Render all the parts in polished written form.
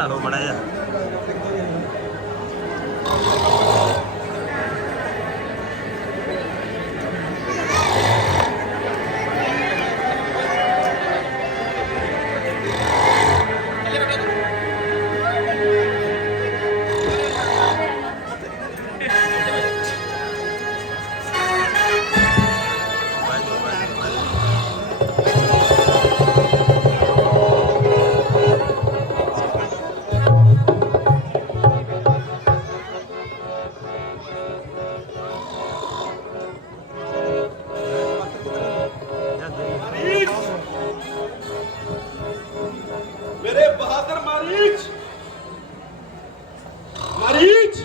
ला लो बड़ा यार। मेरे बहादुर मारीच, मारीच,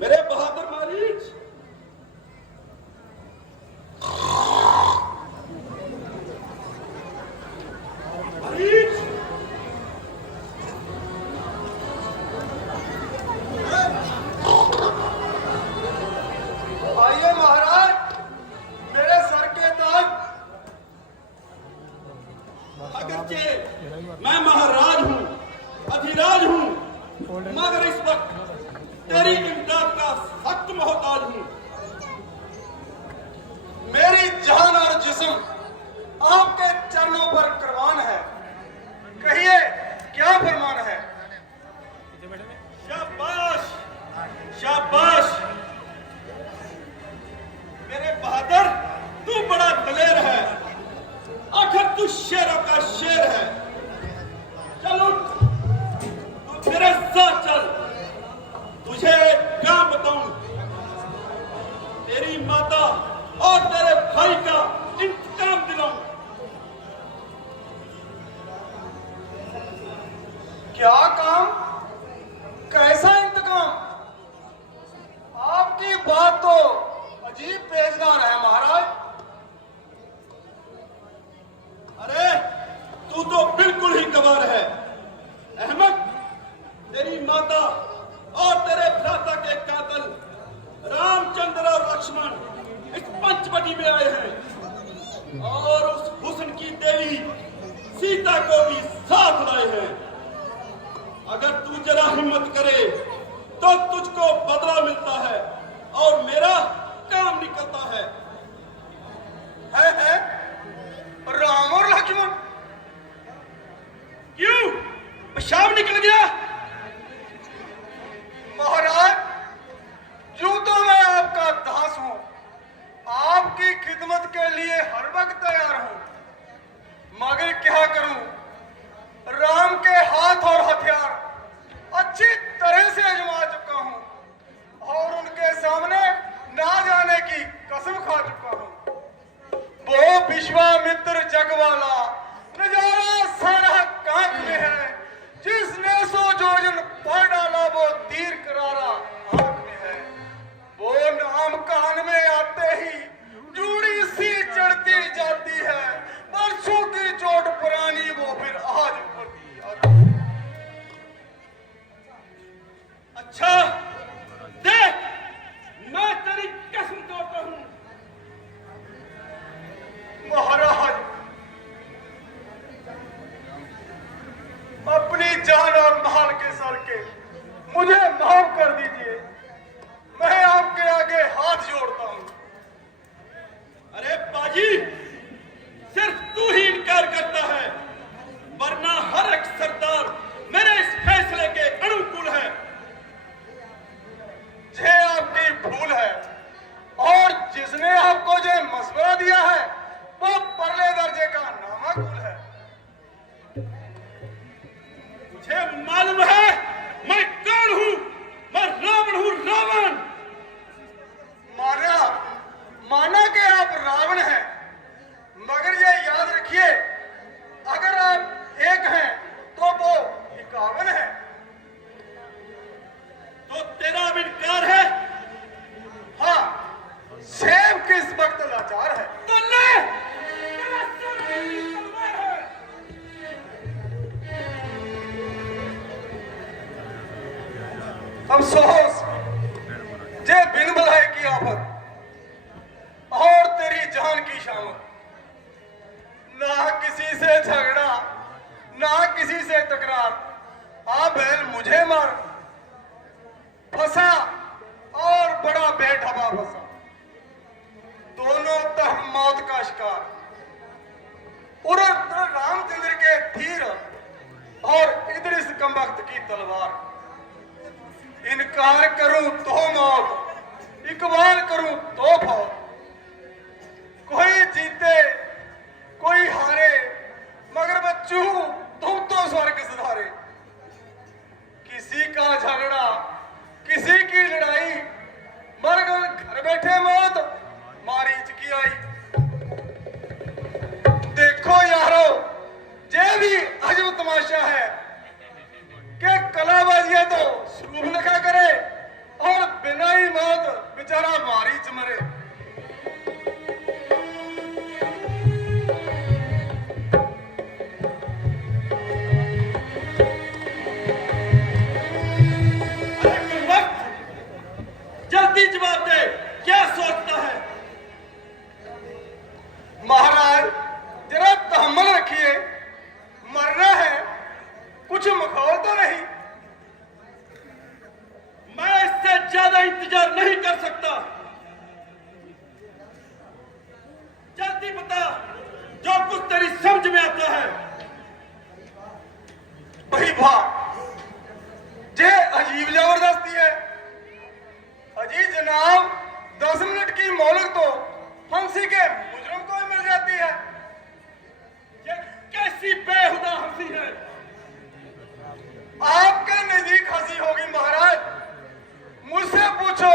मेरे बहादुर मारीच, मारीच, आइए महाराज, मेरे सर के ताज। अगरचे मैं महाराज हूँ, अधिराज हूँ, मगर इस वक्त तेरी इमदाद का सख्त मोहताज हूँ। मेरी जान और जिस्म आपके चरणों पर कुर्बान है। कहिए क्या फरमान है? शाबाश, शाबाश मेरे बहादुर, तू बड़ा दलेर है। आखिर तू शेरों का शेर है। चल उठ, तू मेरे साथ चल। तुझे क्या बताऊं, तेरी माता और तेरे भाई का इंतकाम दिलाऊं। क्या काम? कैसा इंतकाम? आपकी बात तो अजीब पेशदार है महाराज। अरे तू तो बिल्कुल ही गवार है। अहमद, तेरी माता और तेरे भ्राता के कातिल रामचंद्र और लक्ष्मण इस पंचवटी में आए हैं और उस हुस्न की देवी सीता को भी साथ लाए हैं। अगर तू जरा हिम्मत करे तो तुझको बदला मिलता है और मेरा काम निकलता है। राम और लक्ष्मण? क्यों पेशाब निकल गया? महाराज, यूं तो मैं आपका दास हूं, आपकी खिदमत के लिए हर वक्त तैयार हूं, मगर क्या करूं, राम के हाथ और हथियार अच्छी तरह से आजमा चुका हूं और उनके सामने ना जाने की कसम खा चुका हूं। वो विश्वामित्र जगवाला नजारा सारा कांख में है, जिसने सो जोजन पढ़ डाला वो तीर करारा आंख में है। वो नाम कान में आते ही जूड़ी सी चढ़ती जाती है, बरसों की चोट पुरानी वो फिर आज पड़ती आती है। अच्छा देख, मैं तेरी कसम तोड़ता हूं। महाराज, अपनी जान और माल के सर के मुझे माफ कर दीजिए। मैं आपके आगे हाथ जोड़ता हूं। अरे बाजी, सिर्फ तू ही इनकार करता है, वरना हर एक सरदार मेरे इस फैसले के अनुकूल है। ये आपकी भूल है और जिसने आपको जो मशवरा दिया है वो परले दर्जे का नामाकुल है। मुझे मालूम है मैं कौन हूं। मैं रावण हूं, रावण। माना कि आप रावण हैं, मगर ये याद रखिए, अगर आप एक हैं तो वो 51 है। तो तेरा भी इनकार है? हाँ, सेब किस वक्त लाचार है। तो ले, अफसोस जे बिन बुलाए की आफत और तेरी जान की शामत। ना किसी से झगड़ा, ना किसी से तकरार। मुझे मार। फंसा और बड़ा बेढबा फंसा, दोनों तरफ मौत का शिकार। और रामचंद्र के तीर और इधर इस कमबख्त की तलवार। इनकार करूं तो मौत, इकबाल करूं तो फौत। कोई जीते कोई हारे, मगर बच्चू तुम तो स्वर्ग सुधारे। किसी का झगड़ा किसी की लड़ाई, मगर घर बैठे मौत मारीच की आई। देखो यारो, ये भी अजब तमाशा है कि कलाबाजिया तो शुभ लिखा करे और बिना ही मौत बेचारा मारीच मरे। जल्दी जवाब दे, क्या सोचता है? महाराज जरा तहम्मुल रखिए, मरना है, कुछ मखौल तो नहीं। मैं इससे ज्यादा इंतजार नहीं कर सकता। जल्दी बता, जो कुछ तेरी समझ में आता है। भाई भा, ये अजीब जबरदस्ती है। अजी जनाब, 10 मिनट की मोहलत तो हंसी के मुजरिम को मिल जाती है। ये कैसी बेहुदा हंसी है? आपके नजदीक हंसी होगी महाराज। मुझसे पूछो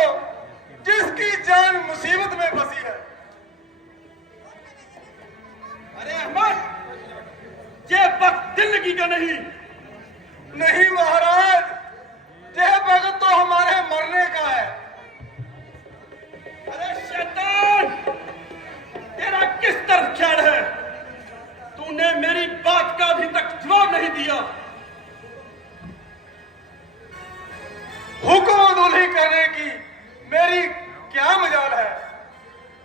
जिसकी जान मुसीबत में फंसी है। अरे अहमद, ये वक्त जिंदगी का नहीं। नहीं महाराज, यह वक्त तो हमारे मरने का है। अरे शैतान, तेरा किस तरफ ख्याल है? तूने मेरी बात का अभी तक जवाब नहीं दिया। हुक्म दुल्ही करने की मेरी क्या मजाल है,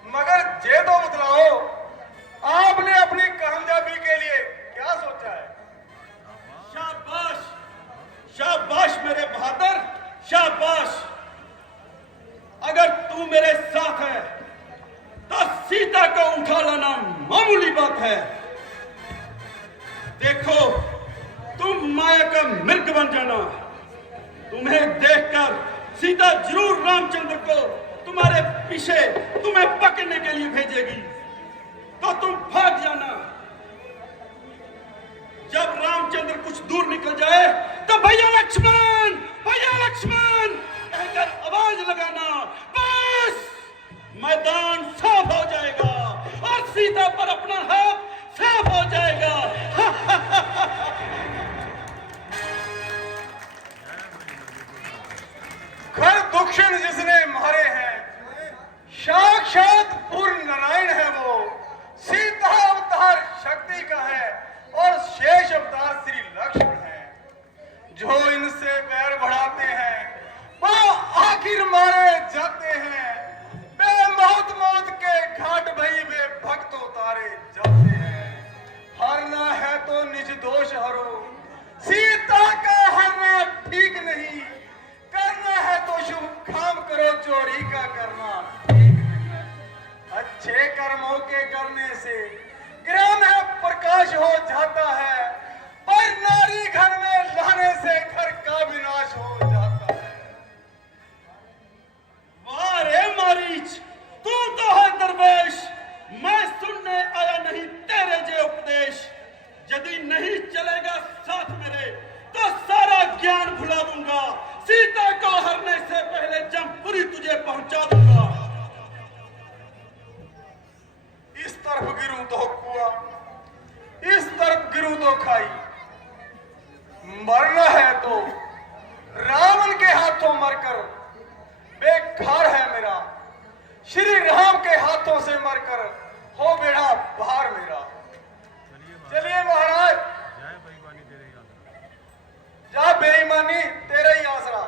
मगर ये तो बतलाओ, आपने अपनी कामयाबी के लिए क्या सोचा है? शाबाश, शाबाश मेरे बहादुर, शाबाश। अगर तू मेरे साथ है तो सीता को उठा लाना मामूली बात है। देखो, तुम माया का मिर्ग बन जाना। तुम्हें देखकर सीता जरूर रामचंद्र को तुम्हारे पीछे तुम्हें पकड़ने के लिए भेजेगी, तो तुम भाग जाना। जब रामचंद्र कुछ दूर निकल जाए तो भैया लक्ष्मण, भैया लक्ष्मण कहकर आवाज लगाना। बस मैदान साफ हो जाएगा और सीता पर अपना हाथ साफ हो जाएगा। खर दुक्षण जिसने मारे हैं, साक्षात पूर्ण नारायण है वो। सीता अवतार शक्ति का है और शेष अवतार श्री लक्ष्मण है। जो इनसे पैर बढ़ाते हैं वो आखिर मारे जाते हैं। बे मौत मौत के घाट भई वे भक्त उतारे जाते हैं। हरना है तो निज दोष हरो, सीता का हरना ठीक नहीं। करना है तो शुभ काम करो, चोरी का करना ठीक नहीं। अच्छे कर्मों के करने से गृह में प्रकाश हो जाता है, पर नारी घर में लाने से घर का विनाश हो जाता है। वाह रे मारीच, तू तो है दरवेश। मैं सुनने आया नहीं तेरे जे उपदेश। यदि नहीं चलेगा साथ मेरे तो सारा ज्ञान भुला दूंगा। सीता को हरने से पहले जमपुरी तुझे पहुंचा दूंगा। इस तरफ गिरूं तो कुआ, इस तरफ गिरूं तो खाई। मरना है तो रावण के हाथों मरकर बेकार है मेरा। श्री राम के हाथों से मरकर हो बेड़ा बाहर मेरा। चलिए महाराज, जा बेईमानी तेरा ही आसरा।